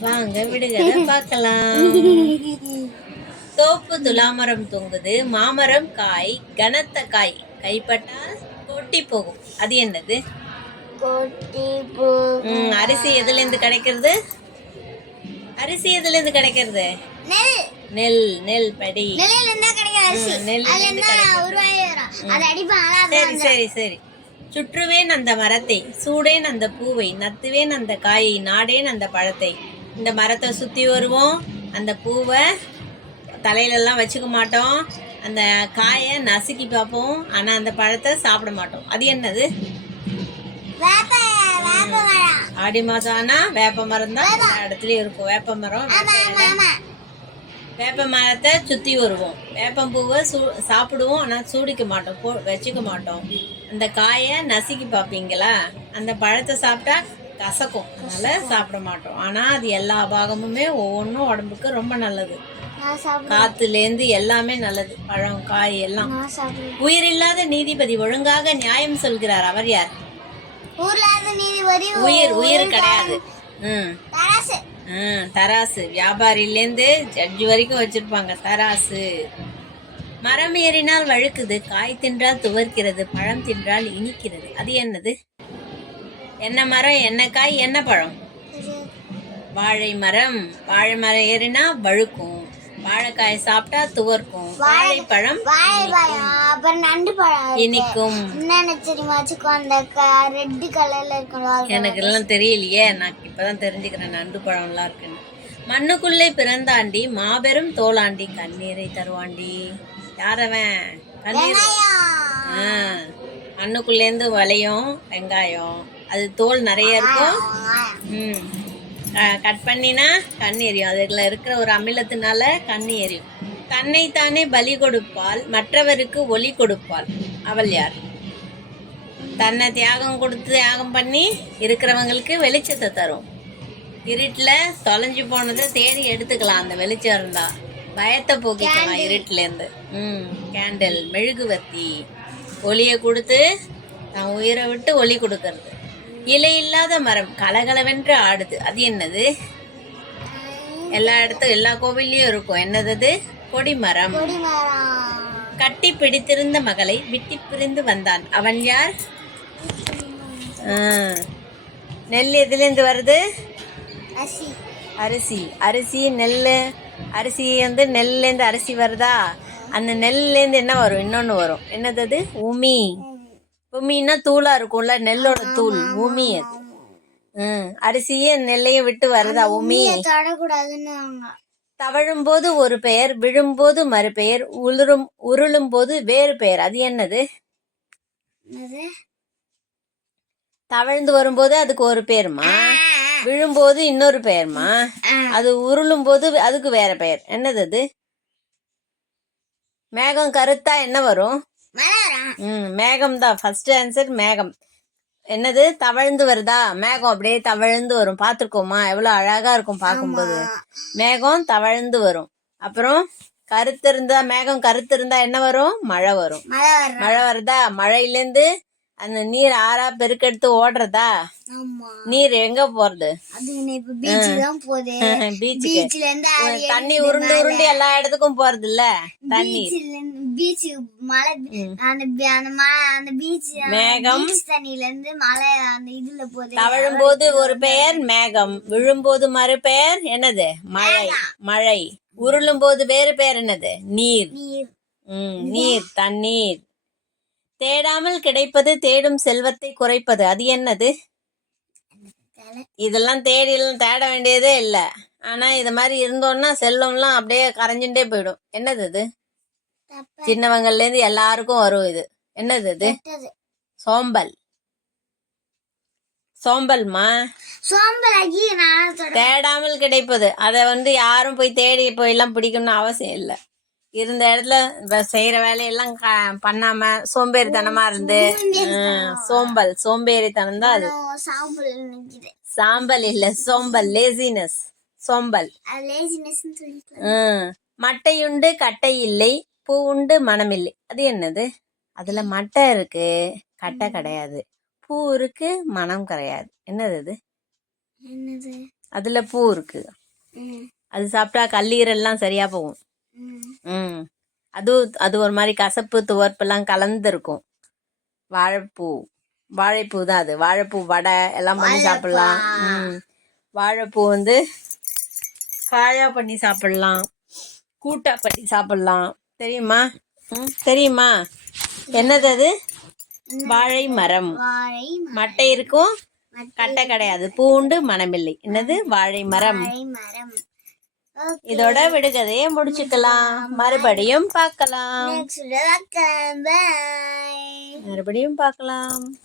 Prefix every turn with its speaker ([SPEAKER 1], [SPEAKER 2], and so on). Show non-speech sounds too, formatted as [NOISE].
[SPEAKER 1] வாங்க விடுகதை பார்க்கலாம். [LAUGHS] தோப்பு துலாமரம் தொங்குது மாமரம் காய் கனத்த காய். கைப்பட்டா கொட்டி போகும். அது என்னது? அரிசி எதுல இருந்து கிடைக்கிறது? அரிசி எதுல இருந்து கிடைக்கிறது?
[SPEAKER 2] நெல்.
[SPEAKER 1] நெல் நெல் படி.
[SPEAKER 2] அது
[SPEAKER 1] சரி சரி சரி. சுற்றுவேன் அந்த மரத்தை சூடேன் அந்த பூவை நத்துவேன் அந்த காயை நாடேன் அந்த பழத்தை. இந்த மரத்தை சுற்றி வருவோம். அந்த பூவை தலையிலெல்லாம் வச்சுக்க மாட்டோம். அந்த காயை நசுக்கி பார்ப்போம். ஆனால் அந்த பழத்தை சாப்பிட மாட்டோம். அது என்னது? ஆடி மாதம் ஆனால் வேப்ப மரம் தான். இடத்துலையும் இருக்கும். வேப்ப மரம் வேப்ப
[SPEAKER 2] ஆமா ஆமா
[SPEAKER 1] வேப்ப மரத்தை சுற்றி வருவோம். வேப்பம் பூவை சூ சாப்பிடுவோம். ஆனால் சூடிக்க மாட்டோம். போ வச்சுக்க மாட்டோம். அந்த காயை நசுக்கி பார்ப்பீங்களா? அந்த பழத்தை சாப்பிட்டா கசக்கும். அதனால சாப்பிட மாட்டோம். ஆனால் அது எல்லா பாகமுமே ஒவ்வொன்றும் உடம்புக்கு ரொம்ப நல்லது. காத்துலேருந்து எல்லாமே நல்லது. பழம் காய் எல்லாம். உயிரில்லாத நீதிபதி ஒழுங்காக நியாயம் சொல்கிறார். அவர் யார்? உயிர் உயிர் கிடையாது. ம். ம் தராசு. வியாபாரியிலேருந்து ஜட்ஜி வரைக்கும் வச்சிருப்பாங்க தராசு. மரம் ஏறினால் வழுக்குது காய் தின்றால் துவர்க்கிறது பழம் தின்றால் இனிக்கிறது. அது என்னது? என்ன மரம் என்ன காய் என்ன பழம்? வாழை மரம். வாழை மரம் ஏறினா வழுக்கும். வாழைக்காய் சாப்பிட்டா துவர்க்கும். வாழைப்பழம்
[SPEAKER 2] அப்புறம் நண்டு பழம்.
[SPEAKER 1] இனிக்கும்.
[SPEAKER 2] என்னென்ன தெரியுமா வச்சுக்கோ அந்த ரெட் கலர்ல இருக்கும்.
[SPEAKER 1] எனக்கு எல்லாம் தெரியலையே. நான் இப்பதான் தெரிஞ்சுக்கிறேன் நண்டு பழம்லாம் இருக்குன்னு. மண்ணுக்குள்ளே பிறந்தாண்டி மாபெரும் தோளாண்டி கண்ணீரை தருவாண்டி. யாரவன் கண்ணீர். மண்ணுக்குள்ளேருந்து வளையும் வெங்காயம். அது தோல் நிறைய இருக்கும். ம். கட் பண்ணினா கண் எரியும். அதுல இருக்கிற ஒரு அமிலத்தினால கண் எரியும். தன்னைத்தானே பலி கொடுப்பாள் மற்றவருக்கு ஒளி கொடுப்பாள். அவள் யார்? தன்னை தியாகம் கொடுத்து தியாகம் பண்ணி இருக்கிறவங்களுக்கு வெளிச்சத்தை தரும். இருட்டில் தொலைஞ்சு போனதை தேடி எடுத்துக்கலாம். அந்த வெளிச்சம் இருந்தா பயத்தை போக்கிக்கலாம் இருட்டிலேருந்து. ம் கேண்டில் மெழுகுவர்த்தி. ஒளியை கொடுத்து தன் உயிரை விட்டு ஒளி கொடுக்கறது. இலை இல்லாத மரம் கலகலவென்று ஆடுது. அது என்னது? எல்லா இடத்தும் எல்லா கோவில்லையும் இருக்கும். என்னது கொடிமரம்.
[SPEAKER 2] கொடி மரம்
[SPEAKER 1] கட்டி பிடித்திருந்த மகளை விட்டி பிரிந்து வந்தான். அவன் யார். நெல் எதுலேருந்து வருது? அரிசி. அரிசி. நெல் அரிசி வந்து நெல்லேருந்து அரிசி வருதா? அந்த நெல்லேருந்து என்ன வரும்? இன்னொன்று வரும். என்னது அது? உமி. உமின்னா தூளாக இருக்கும்ல நெல்லோட தூள் உமி அது. ம் அரிசியும் நெல்லையும் விட்டு வருதா உமி தவழும் போது ஒரு பெயர் விழும்போது மறுபெயர் உளுரும் உருளும் போது வேறு பெயர். அது என்னது? தவழ்ந்து வரும்போது அதுக்கு ஒரு பேருமா? விழும்போது இன்னொரு பெயர்மா? அது உருளும் போது அதுக்கு வேற பெயர். என்னது அது? மேகம் கருத்தா என்ன வரும்? ம் மேகம் தான். ஃபர்ஸ்ட் ஆன்சர் மேகம். என்னது? தவழ்ந்து வருதா? மேகம் அப்படியே தவழ்ந்து வரும். பார்த்துருக்கோமா? எவ்வளோ அழகா இருக்கும் பார்க்கும்போது. மேகம் தவழ்ந்து வரும். அப்புறம் கருத்து இருந்தா மேகம் கருத்து இருந்தா என்ன வரும்? மழை வரும்.
[SPEAKER 2] மழை வரும்
[SPEAKER 1] மழை வருதா? மழையிலேருந்து அந்த நீர் ஆறா பெருக்கெடுத்து ஓடுறதா? நீர் எங்க போறது?
[SPEAKER 2] பீச்ல [LAUGHS] இருந்து
[SPEAKER 1] தண்ணி உருண்டு உருண்டு எல்லா இடத்துக்கும் போறது இல்ல
[SPEAKER 2] இருந்து பீச்சுக்கு மழை அந்த பீச்
[SPEAKER 1] மேகம்.
[SPEAKER 2] பீச் தண்ணில இருந்து மழை அந்த இதுல போகுது
[SPEAKER 1] தவழும்போது ஒரு பெயர் மேகம். விழும்போது மறு பெயர் என்னது? மழை. மழை. உருளும் போது வேறு பெயர் என்னது? நீர்.
[SPEAKER 2] நீர்
[SPEAKER 1] தண்ணீர். தேடாமல் கிடைப்பது தேடும் செல்வத்தை குறைப்பது. அது என்னது?
[SPEAKER 2] தலை.
[SPEAKER 1] இதெல்லாம் தேடி எல்லாம் தேட வேண்டியதே இல்லை. ஆனா இது மாதிரி இருந்தோம்னா செல்வம்லாம் அப்படியே கரைஞ்சுட்டே போயிடும். என்னது இது? சின்னவங்கள்ல இருந்து எல்லாருக்கும் வரும் இது. என்னது இது? சோம்பல். சோம்பல்மா? தேடாமல் கிடைப்பது. அதை வந்து யாரும் போய் தேடி போயெல்லாம் பிடிக்கணும்னு அவசியம் இல்லை. இருந்த இடத்துல இப்ப செய்யற வேலையெல்லாம் பண்ணாம சோம்பேறித்தனமா இருந்து சோம்பல் சோம்பேறித்தனம் தான் அது.
[SPEAKER 2] சாம்பல்
[SPEAKER 1] இல்ல சோம்பல் லேசினஸ் சோம்பல். ஹம். மட்டையுண்டு கட்டை இல்லை பூ உண்டு மனம் இல்லை. அது என்னது? அதுல மட்டை இருக்கு கட்டை கிடையாது. பூ இருக்கு மனம் கிடையாது. என்னது அது? அதுல பூ இருக்கு. அது சாப்பிட்டா கல்லீரல்லாம் சரியா போகும்.
[SPEAKER 2] ம்.
[SPEAKER 1] அது அது ஒரு மாதிரி கசப்பு துவர்ப்பெல்லாம் கலந்துருக்கும். வாழைப்பூ. வாழைப்பூ தான் அது. வாழைப்பூ வடை எல்லாம் பண்ணி சாப்பிடலாம். ம். வாழைப்பூ வந்து காயா பண்ணி சாப்பிடலாம். கூட்டா பண்ணி சாப்பிடலாம். தெரியுமா? ம் தெரியுமா? என்னது அது? வாழை மரம். மட்டை இருக்கும். கட்டை கிடையாது. பூண்டு மணமில்லை. என்னது? வாழை மரம். இதோட விடுகதையை முடிச்சுக்கலாம். மறுபடியும் பார்க்கலாம். மறுபடியும் பார்க்கலாம்.